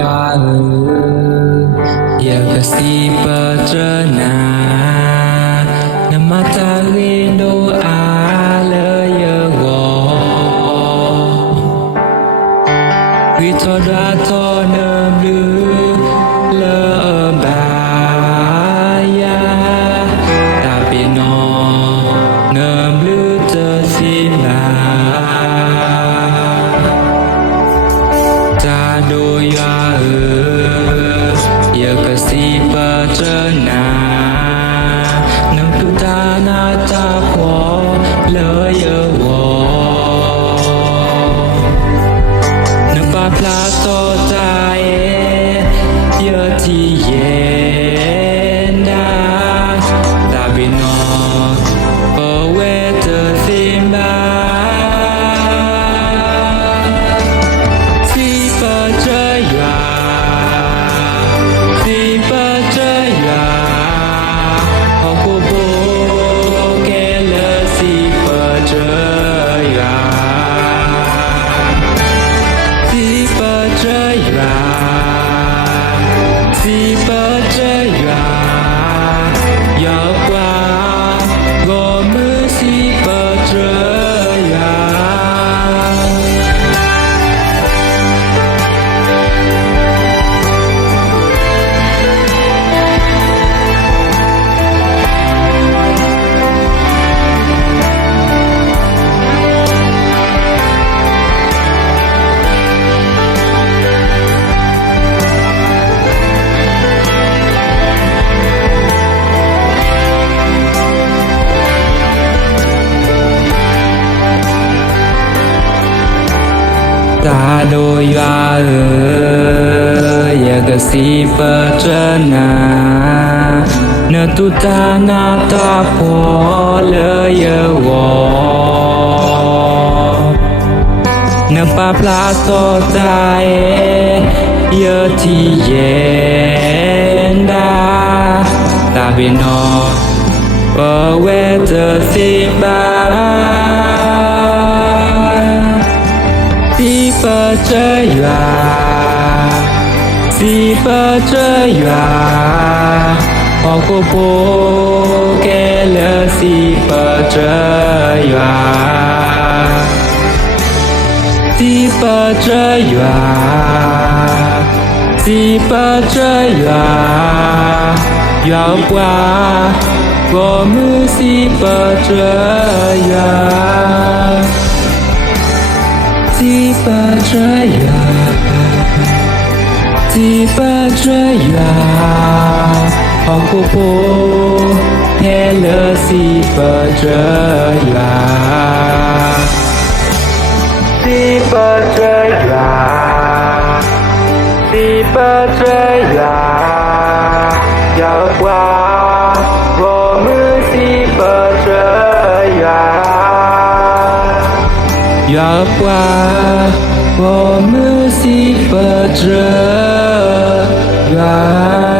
ya ya kasi patrana namata rindo ala ya go vi thoda tho nam lu la ba ya ta pi no nam lu ta si la ta do ya ya kasi patrana nam tu ta na ta ko la ya wo nam pa pla to ta ya ti ye na ta bi no po we te simba si pa cha ya si pa cha ya ho ko bo ke le si pa cha ya si pa cha ya si pa cha ya ya qua go mơ si pa cha ya ta do ya ya ga si patrana na tu ta na ta po le ya wo na pa pla to ta ya ti ye da ta bi no po we te si ba si pa cha ya si pa cha ya ho ko po ke le si pa cha ya si pa cha ya si pa cha ya ya qua go mu si pa cha ya si pa cha ya si pa cha ya ho ko po he le si pa cha ya si pa cha ya si pa cha ya ya qua go mu si pa cha ya ya qua wo mơ si pa cha ya